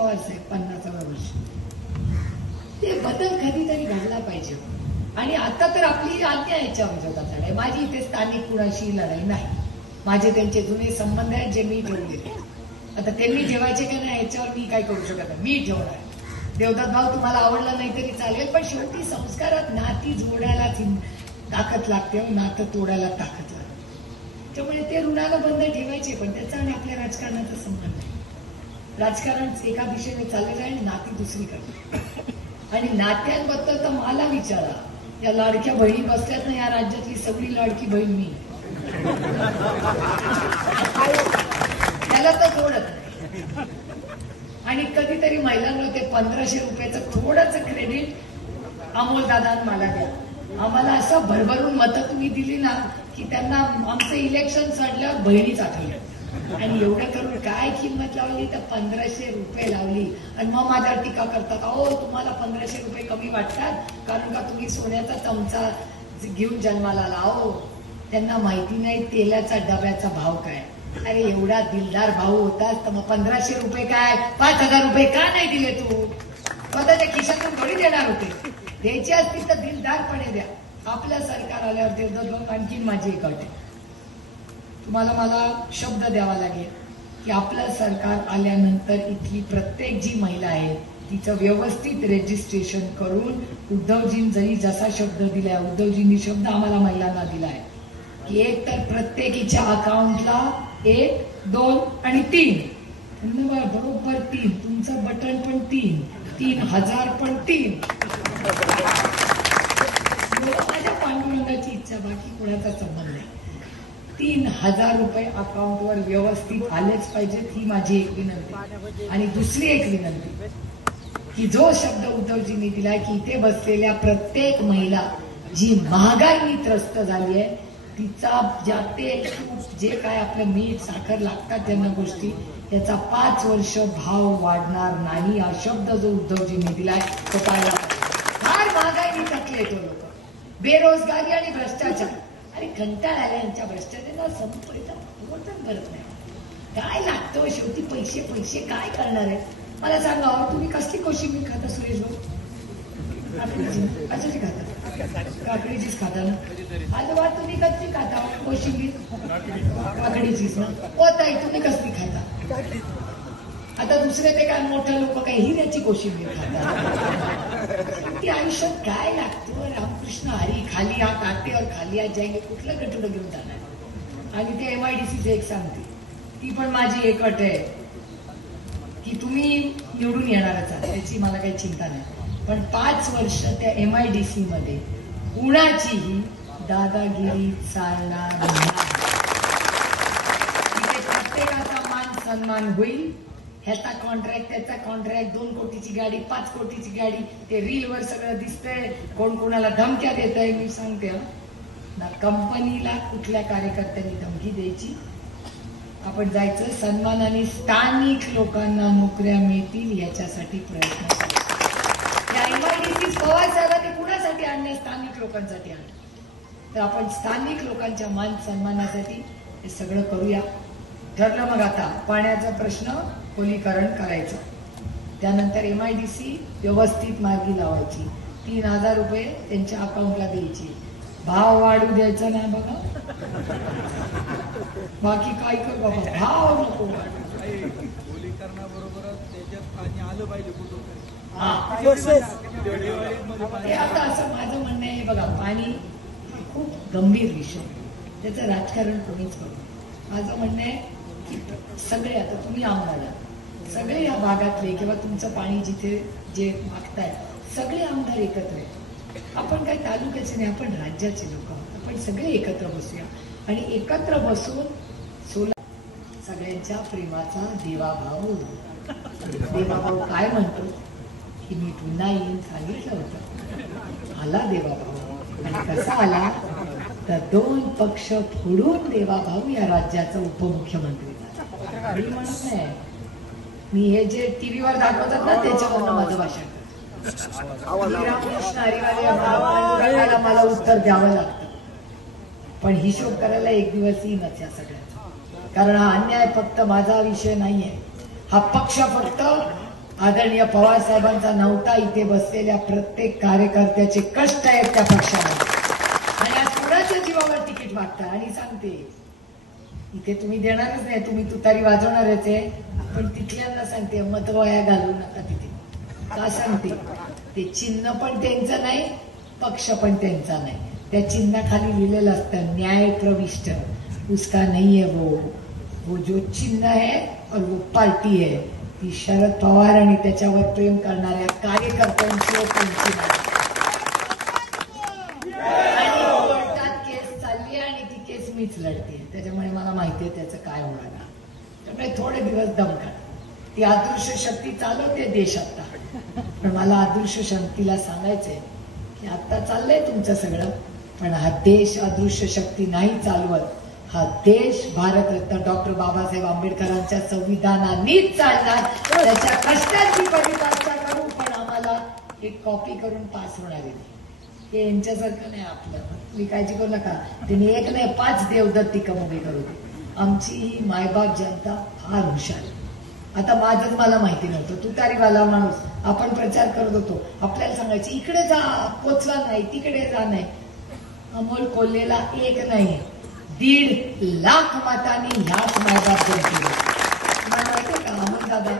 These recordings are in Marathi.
पवार साहेब 50व्या वर्षी. ते बदल कधीतरी घडला पाहिजे. आणि आता तर आपली आज्ञा याच्या विरोधात लढाई. माझी इथे स्थानिक कुणाशी लढाई नाही. माझे त्यांचे जुने संबंध आहेत जे मी ठेवले. आता त्यांनी ठेवायचे का नाही याच्यावर मी काय करू शकत नाही. मी ठेवणार. देवदत्त भाऊ तुम्हाला आवडला नाही तरी चालेल, पण शेवटी संस्कारात नाती जोडायला ताकद लागते, नातं तोडायला ताकद लागते. त्यामुळे ते ऋणाला बंद ठेवायचे, पण त्याचा आणि आपल्या राजकारणाचा संबंध आहे. राजकारण एका दिशेने चाललेलं आहे आणि नाती दुसरीकडे. आणि नात्यांबद्दल तर मला विचारा, या लाडक्या बहिणी बसल्यात ना, या राज्यातली सगळी लाडकी बहीण मी. त्याला तर जोडत नाही. आणि कधीतरी महिलांना ते 1500 रुपयाचं थोडंच क्रेडिट अमोलदादा मला द्या. आम्हाला असं भरभरून मतं तुम्ही दिली ना की त्यांना आमचं इलेक्शन चढल्यावर बहिणीच आठवल्या. आणि एवढं करून काय किंमत लावली तर 1500 रुपये लावली. आणि मग माझ्यावर टीका करतात, अहो तुम्हाला 1500 रुपये कमी वाटतात कारण का तुम्ही सोन्याचा चमचा घेऊन जन्माला लावो. त्यांना माहिती नाही तेलाचा डब्याचा भाव काय. अरे एवढा दिलदार भाऊ होतास तर मग 1500 रुपये काय 5000 रुपये का नाही दिले तू? स्वतःच्या खिशातून थोडी देणार होते. द्यायचे असतील तर दिलदारपणे द्या. आपल्या सरकार आल्यावर देवदत्त आणखीन माझी एक अट आहे. तुम्हाला मला शब्द द्यावा लागेल की आपलं सरकार आल्यानंतर इथली प्रत्येक जी महिला आहे तिचं व्यवस्थित रजिस्ट्रेशन करून उद्धवजींनी जसा शब्द दिलाय, उद्धवजींनी शब्द आम्हाला महिलांना दिलाय की एक तर प्रत्येकीच्या अकाउंटला 1, 2 आणि 3 बरोबर 3. तुमचं बटन पण 3, 3000 पण 3. माझ्या पांडुरंगाची इच्छा, बाकी कोणाचा संबंध नाही. 3000 रुपये अकाउंटवर व्यवस्थित आलेच पाहिजेत, ही माझी एक विनंती. आणि दुसरी एक विनंती की जो शब्द उद्धवजींनी दिलाय की इथे बसलेल्या प्रत्येक महिला जी महागाईनी त्रस्त झाली आहे तिचा ज्या तेल तूप जे काय आपलं मीठ साखर लागतात ज्यांना गोष्टी याचा 5 वर्ष भाव वाढणार नाही. हा शब्द जो उद्धवजींनी दिलाय तो पाळला. फार महागाईनी थकले तो लोक. बेरोजगारी आणि भ्रष्टाचार. अरे कंटाळा आला यांच्या भ्रष्टाचाराला. संपर्क करत नाही. काय लागतं शेवटी पैसे पैसे काय करणार आहे मला सांगा. तुम्ही कसली कोशिंबीर खाता सुरेश भाऊ? कशाची खाता? काकडीचीच खाता ना. आजोबा तुम्ही कसली खाता कोशिंबीर? काकडीचीच ना. ताई तुम्ही कसली खाता? आता दुसरे ते काय मोठे लोक काही हिऱ्याची कोशिंबीर खातात. ती आयुष्यात काय लागतं? रामकृष्ण हरी खाली हात आटेवर खाली हात जायगे कुठलं गटुडं घेऊन जाणार. आणि ते MIDCचं एक सांगते, ती पण माझी एक अट आहे की तुम्ही निवडून येणारच आहात त्याची मला काही चिंता नाही, पण 5 वर्ष त्या MIDC मध्ये कुणाचीही दादागिरी चालणार नाही. तिथे प्रत्येकाचा मान सन्मान होईल. ह्याचा कॉन्ट्रॅक्ट त्याचा कॉन्ट्रॅक्ट, 2 कोटीची गाडी 5 कोटीची गाडी, ते रीलवर सगळं दिसतंय. कोण कोणाला धमक्या देत आहे. मी सांगते ना, कंपनीला कुठल्या कार्यकर्त्यांनी धमकी द्यायची. आपण जायचं सन्मानाने स्थानिक लोकांना नोकऱ्या मिळतील याच्यासाठी प्रयत्न करायचा. या MIDC पवार साहेबांनी कुणासाठी आणले? स्थानिक लोकांसाठी आणले. तर आपण स्थानिक लोकांच्या मान सन्मानासाठी हे सगळं करूया. ठरलं मग आता पाण्याचा प्रश्न खोलीकरण करायचं. त्यानंतर MIDC व्यवस्थित मार्गी लावायची. 3000 रुपये त्यांच्या अकाउंटला द्यायची. भाव वाढू द्यायचा नाही बघा. बाकी काय कर बाबा, भाव नको आता असं माझं म्हणणं आहे. बघा पाणी खूप गंभीर विषय, त्याचं राजकारण कोणीच करतो. माझं म्हणणं आहे की सगळे, आता तुम्ही आम्हाला सगळे या भागातले किंवा तुमचं पाणी जिथे जे मागताय सगळे आमदार एकत्र आहेत. आपण काही तालुक्याचे नाही, आपण राज्याचे लोक आहोत. आपण सगळे एकत्र बसूया आणि एकत्र बसून सगळ्यांच्या प्रेमाचा देवाभाव. देवाभाव काय म्हणतो की मी पुन्हा येईन सांगितलं होतं. आला देवाभाव. आणि कसा आला तर 2 पक्ष फोडून देवाभाऊ या राज्याचा उपमुख्यमंत्री झाला. मी म्हणत नाही, मी हे जे टीव्हीवर दाखवतात ना त्याच्यावरनं माझं भाषण रामकृष्ण हरिवाले मला उत्तर द्यावं लागतं. पण हिशोब करायला एक दिवस येईनच या सगळ्याचा. कारण हा अन्याय फक्त माझा विषय नाहीये. हा पक्ष फक्त आदरणीय पवार साहेबांचा नव्हता, इथे बसलेल्या प्रत्येक कार्यकर्त्याचे कष्ट आहेत त्या पक्षाला. आणि आज कोणाच्या जीवावर तिकीट मागता. आणि सांगते, इथे तुम्ही देणारच नाही, तुम्ही तुतारी वाजवणारच आहे, पण तिथल्यांना सांगते मत वाया घालवू नका तिथे. का सांगते, ते चिन्ह पण त्यांचं नाही, पक्ष पण त्यांचा नाही. त्या चिन्हाखाली लिहिलेलं असतं न्याय प्रविष्ट, उसका नहीं है वो जो चिन्ह है और वो पार्टी है, ती शरद पवार आणि त्याच्यावर प्रेम करणाऱ्या कार्यकर्त्यांची त्यांची आणि कोर्टात केस चालली आणि ती केस मीच लढते. त्याच्यामुळे मला माहितीये त्याचं काय होणार. त्यामुळे थोडे दिवस दम काढ. ती अदृश्य शक्ती चालवते देश आता, पण मला अदृश्य शक्तीला सांगायचंय की आता चाललंय तुमचं सगळं, पण हा देश अदृश्य शक्ती नाही चालवत. हा देश भारतरत्न डॉक्टर बाबासाहेब आंबेडकरांच्या संविधानानेच चालणार. त्याच्या कष्टाची परिभाषा करू, पण आम्हाला एक कॉपी करून पास होणार आहे. हे यांच्यासारखं नाही आपलं. तुम्ही काळजी करू नका. त्यांनी एक नाही 5 देवदत्ती कमोबी करू दे. आमची ही मायबाप जनता फार हुशार. आता माझंच मला माहिती नव्हतं. तुतारीवाला माणूस आपण प्रचार करत होतो, आपल्याला सांगायचे इकडे जा, पोचला नाही, तिकडे जा नाही. अमोल कोल्हेला एक नाही 1.5 लाख मतांनी ह्याच मायबाप जनतेला. मला माहितीये का, अमोल दादा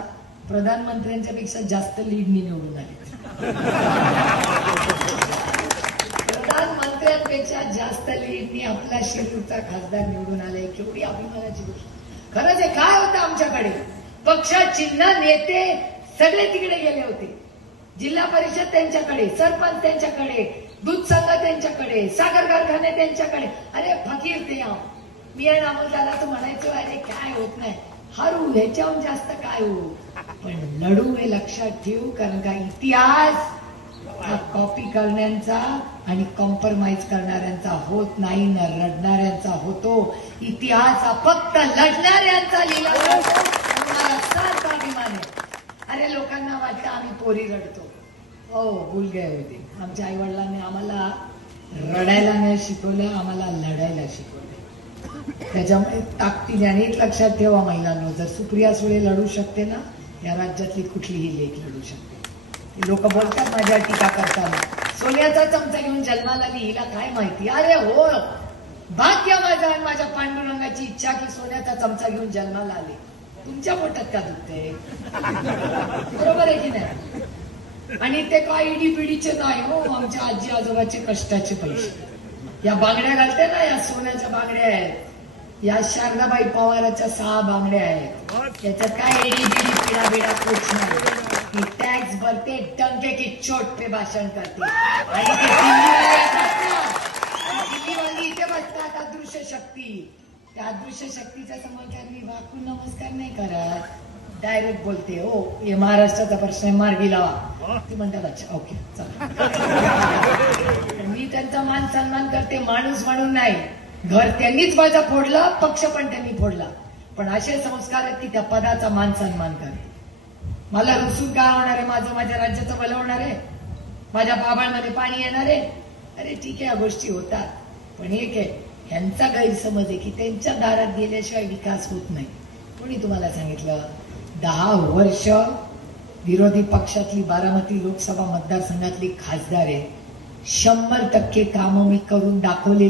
प्रधानमंत्र्यांच्या पेक्षा जास्त लीडनी निवडून आले. प्रधानमंत्र्यांपेक्षा जास्त लीडनी आपला शिरूरचा खासदार निवडून आलाय. केवढी अभिमानाची गोष्ट. खरंच आहे. काय होतं आमच्याकडे, पक्ष चिन्ह नेते सगळे तिकडे गेले होते. जिल्हा परिषद त्यांच्याकडे, सरपंच त्यांच्याकडे, दूध संघ त्यांच्याकडे, साखर कारखाने त्यांच्याकडे. अरे फकीर ते मी आणि अमोलदादाचं म्हणायचो अरे काय होत नाही, हरू ह्याच्याहून जास्त काय हो, पण लढू हे लक्षात ठेवू. कारण का इतिहास हा कॉपी करण्याचा आणि कॉम्प्रोमाइज करणाऱ्यांचा होत नाही ना लढणाऱ्यांचा होतो. इतिहास हा फक्त लढणाऱ्यांचा लिहिला जातो. मला सारखा अभिमान आहे. अरे लोकांना वाटतं आम्ही पोरी रडतो. हो भूल गए होते. आमच्या आई वडिलांनी आम्हाला रडायला नाही शिकवलं, आम्हाला लढायला शिकवलं. त्याच्यामुळे ताकदीने. आणि एक लक्षात ठेवा महिलांनो, जर सुप्रिया सुळे लढू शकते ना, या राज्यातली कुठलीही लेक लढू शकते. लोक बोलतात माझ्या टीका करताना, सोन्याचा चमचा घेऊन जन्माला आली, हिला काय माहिती. अरे हो, भाग्य माझा आणि माझ्या पांडुरंगाची इच्छा की सोन्याचा चमचा घेऊन जन्माला आले. तुमच्या पोटात का दुखते, बरोबर आहे की नाही. आणि ते काय ईडी पिढीचे नाही हो, आमच्या आजी आजोबाचे कष्टाचे पैसे. या बांगड्या घालते ना, या सोन्याच्या बांगड्या आहेत. या शारदाबाई पवाराच्या 6 बांगड्या आहेत. याच्यात काय ईडी बिडी पिढा बिडा कुछ नाही. ती टॅक्स भरते, टंके की चोट पे भाषण करते. आणि ते दिल्लीवाली इथे बसतात अदृश्य शक्ती. त्या अदृश्य शक्तीच्या समोर त्यांनी वाकून नमस्कार नाही करत, डायरेक्ट बोलते हो हे महाराष्ट्राचा प्रश्न आहे, मार्गी लावा. ती म्हणतात अच्छा ओके चला. मी त्यांचा मान सन्मान करते, माणूस म्हणून नाही. घर त्यांनीच माझा फोडला, पक्ष पण त्यांनी फोडला, पण असे संस्कार आहेत की त्या पदाचा मान सन्मान करते. मला रुसून काय होणार आहे, माझं माझ्या राज्याचं भलं होणार आहे, माझ्या बाबांमध्ये पाणी येणार आहे. अरे ठीक आहे, या गोष्टी होतात, पण एक आहे ह्यांचा गैरसमज आहे की त्यांच्या दारात गेल्याशिवाय विकास होत नाही. कोणी तुम्हाला सांगितलं? 10 वर्ष विरोधी पक्षातली बारामती लोकसभा मतदारसंघातली खासदार आहे. 100% कामं मी करून दाखवलेली.